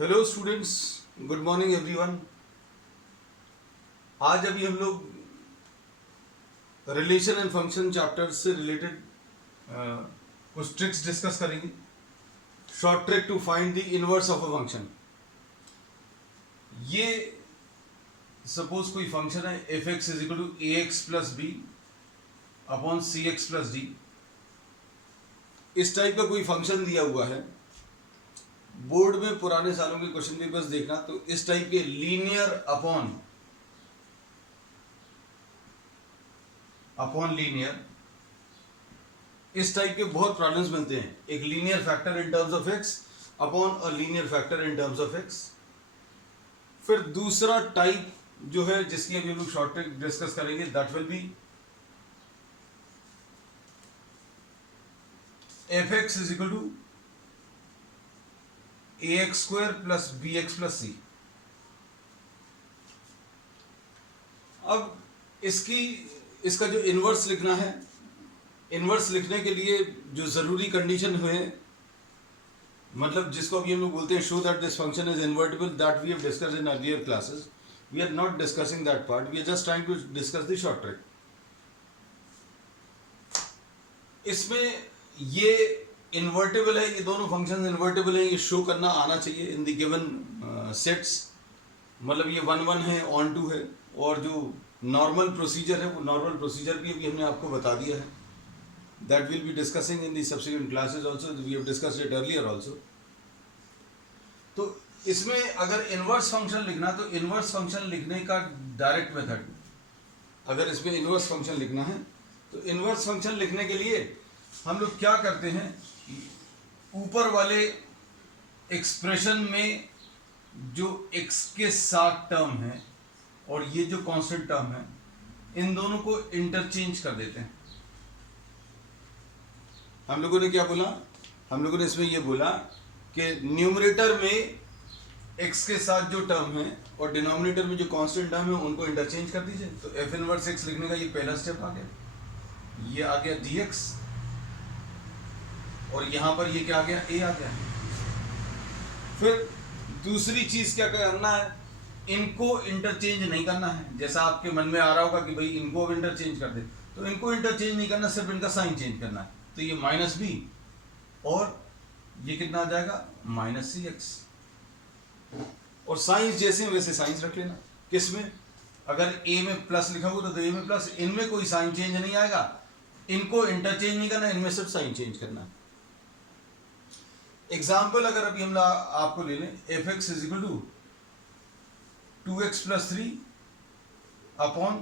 Hello students, good morning everyone. आज अभी हम लोग रिलेशन एंड फंक्शन चैप्टर से रिलेटेड कुछ ट्रिक्स डिस्कस करेंगे। Short trick to find the inverse of a function. ये सपोज कोई फंक्शन है F x is equal to A X plus B upon C X plus D. इस type का कोई function दिया हुआ है। बोर्ड में पुराने सालों के क्वेश्चन पेपर्स देखना, तो इस टाइप के लीनियर अपॉन लीनियर, इस टाइप के बहुत प्रॉब्लम्स बनते हैं। एक linear factor in terms of x upon a linear factor in terms of x. फिर दूसरा टाइप जो है जिसकी अभी हम लोग शॉर्ट ट्रिक डिस्कस करेंगे, that will be f x is equal to A x square plus b x plus c. अब इसका जो इनवर्स लिखना है, इनवर्स लिखने के लिए जो जरूरी कंडीशन हुए, मतलब जिसको अभी हम लोग बोलते हैं show that this function is invertible, that we have discussed in earlier classes. We are not discussing that part, we are just trying to discuss the short trick. इसमें ये इन्वर्टिबल है, ये दोनों फंक्शन इन्वर्टिबल है, ये show करना आना चाहिए इन द गिवन सेट्स। मतलब ये 1 1 है, ऑन 2 है, और जो नॉर्मल प्रोसीजर है वो नॉर्मल प्रोसीजर भी अभी हमने आपको बता दिया है। That will be discussing in the subsequent classes also, we have discussed it earlier also. तो इसमें अगर इनवर्स फंक्शन लिखना, तो इनवर्स फंक्शन लिखने का डायरेक्ट मेथड, अगर इसमें इनवर्स फंक्शन लिखना है तो इनवर्स फंक्शन लिखने के लिए हम लोग क्या करते हैं, ऊपर वाले एक्सप्रेशन में जो x के साथ टर्म है और ये जो कांस्टेंट टर्म है, इन दोनों को इंटरचेंज कर देते हैं। हम लोगों ने क्या बोला, हम लोगों ने इसमें ये बोला कि न्यूमरेटर में x के साथ जो टर्म है और डिनोमिनेटर में जो कांस्टेंट टर्म है उनको इंटरचेंज कर दीजिए। तो f इनवर्स x लिखने का ये पहला स्टेप आ गया, ये आ गया dx, और यहां पर ये क्या आ गया, a आ गया। फिर दूसरी चीज क्या करना है, इनको इंटरचेंज नहीं करना है। जैसा आपके मन में आ रहा होगा कि भाई इनको अब इंटरचेंज कर दे, तो इनको इंटरचेंज नहीं करना, सिर्फ इनका साइन चेंज करना है। तो ये माइनस बी और ये कितना आ जाएगा, माइनस सी एक्स। और साइंस जैसे वैसे साइंस रख लेना। किसमें, अगर ए में प्लस लिखा हुआ तो ए में प्लस, इनमें कोई साइन चेंज नहीं आएगा, इनको इंटरचेंज नहीं करना, इनमें सिर्फ साइन चेंज करना है। एग्जाम्पल अगर अभी हम आपको ले लें, F x is equal to 2x plus 3 upon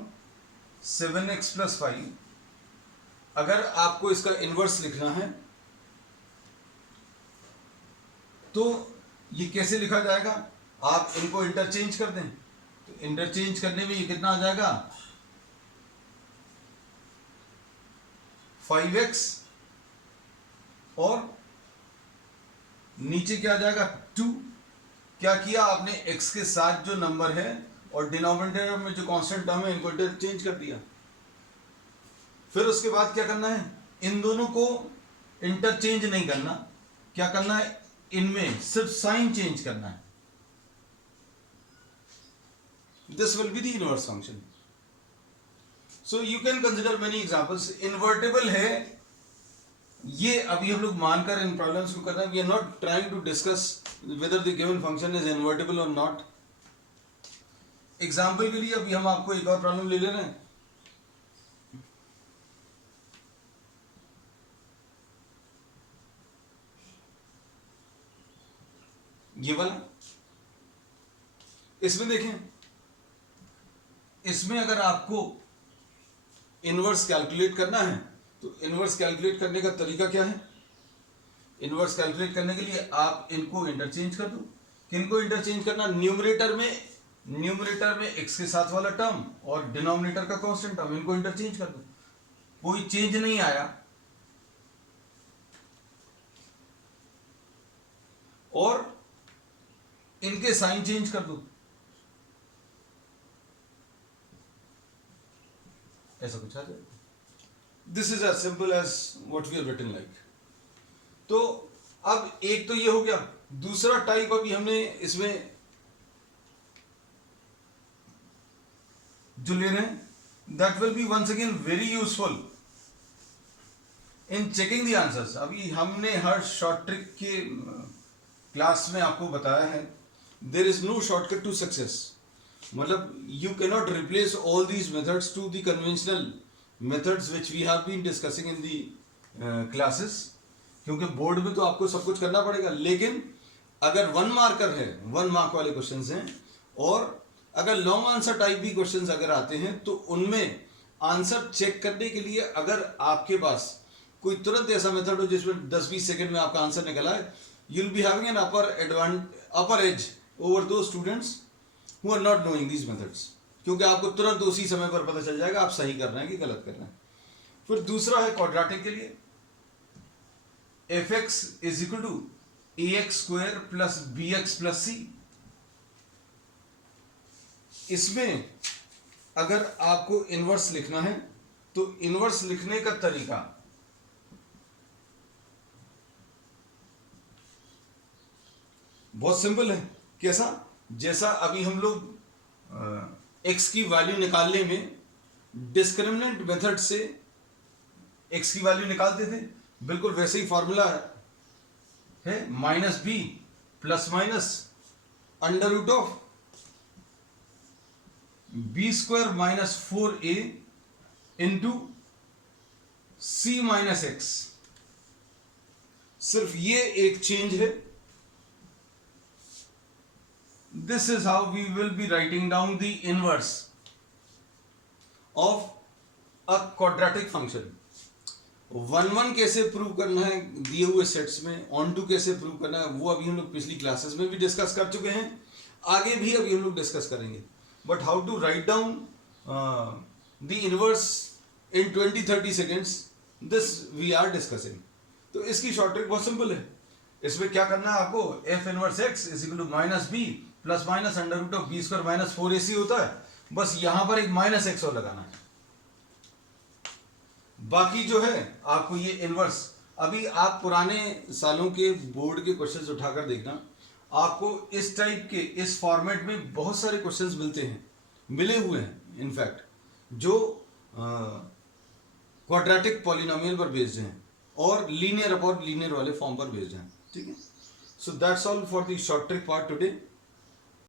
7x plus 5। अगर आपको इसका इनवर्स लिखना है तो ये कैसे लिखा जाएगा, आप इनको इंटरचेंज कर दें, तो इंटरचेंज करने में ये कितना आ जाएगा, 5x और नीचे क्या आ जाएगा, 2। क्या किया आपने, x के साथ जो नंबर है और डिनोमिनेटर में जो कांस्टेंट टर्म है इनको इंटरचेंज कर दिया। फिर उसके बाद क्या करना है, इन दोनों को इंटरचेंज नहीं करना, क्या करना है, इनमें सिर्फ साइन चेंज करना है। This will be the inverse function. So you can consider many examples. Invertible है ये अभी हम लोग मानकर इन प्रॉब्लम्स को कर रहे हैं। We are not trying to discuss whether the given function is invertible और नॉट। एग्जाम्पल के लिए अभी हम आपको एक और प्रॉब्लम ले ले रहे हैं। ये वाला, इसमें देखें, इसमें अगर आपको इनवर्स कैलकुलेट करना है तो इनवर्स कैलकुलेट करने का तरीका क्या है, इनवर्स कैलकुलेट करने के लिए आप इनको इंटरचेंज कर दो। किनको इंटरचेंज करना, न्यूमरेटर में x के साथ वाला टर्म और डिनोमिनेटर का कांस्टेंट टर्म, इनको इंटरचेंज कर दो। कोई चेंज नहीं आया, और इनके साइन चेंज कर दो, ऐसा कुछ आ जाएगा। This is as simple as what we have written like. तो अब एक तो ये हो गया, दूसरा टाइप अभी हमने इसमें जो ले रहे हैं, that will be once again very useful in checking the answers. अभी हमने हर शॉर्ट ट्रिक के क्लास में आपको बताया है, there is no shortcut to success. मतलब you can not replace all these methods to the conventional methods which we have been discussing in the classes, क्योंकि बोर्ड में तो आपको सब कुछ करना पड़ेगा। लेकिन अगर 1 मार्कर है, 1 मार्क वाले क्वेश्चंस हैं, और अगर लॉन्ग आंसर टाइप भी क्वेश्चंस अगर आते हैं, तो उनमें आंसर चेक करने के लिए अगर आपके पास कोई तुरंत ऐसा मेथड हो जिसमें 10-20 सेकंड में आपका आंसर निकला है, you will be having an upper edge over दो students who are not knowing these methods, क्योंकि आपको तुरंत उसी समय पर पता चल जाएगा आप सही कर रहे हैं कि गलत कर रहे हैं। फिर दूसरा है क्वाड्रेटिक के लिए, fx is equal to ax² plus bx plus c। इसमें अगर आपको इनवर्स लिखना है तो इनवर्स लिखने का तरीका बहुत सिंपल है। कैसा? जैसा अभी हम लोग x की वैल्यू निकालने में डिस्क्रिमिनेंट मेथड से x की वैल्यू निकालते थे, बिल्कुल वैसे ही फॉर्मूला है -b plus minus under root of b² minus 4a into c minus x। सिर्फ ये एक चेंज है। This is how we will be writing down the inverse of a quadratic function. 1-1 कैसे प्रूव करना है दिए हुए सेट्स में, ऑन टू कैसे प्रूव करना है, वो अभी हम लोग पिछली क्लासेस में भी डिस्कस कर चुके हैं, आगे भी अभी हम लोग डिस्कस करेंगे। But how to write down the inverse in 20-30 seconds, this we are discussing. तो इसकी शॉर्ट ट्रिक बहुत सिंपल है। इसमें क्या करना है आपको, f inverse x is equal to -b plus minus under root of b² minus 4ac होता है, बस यहां पर एक -x और लगाना है। बाकी जो है आपको ये इनवर्स, अभी आप पुराने सालों के बोर्ड के क्वेश्चंस उठाकर देखना, आपको इस टाइप के इस फॉर्मेट में बहुत सारे क्वेश्चंस मिलते हैं, मिले हुए हैं इनफैक्ट, जो क्वाड्रेटिक पॉलिनोमियल पर बेस्ड हैं और लीनियर अपॉन लीनियर वाले फॉर्म पर बेस्ड हैं। ठीक है, so that's all for the short trick part today.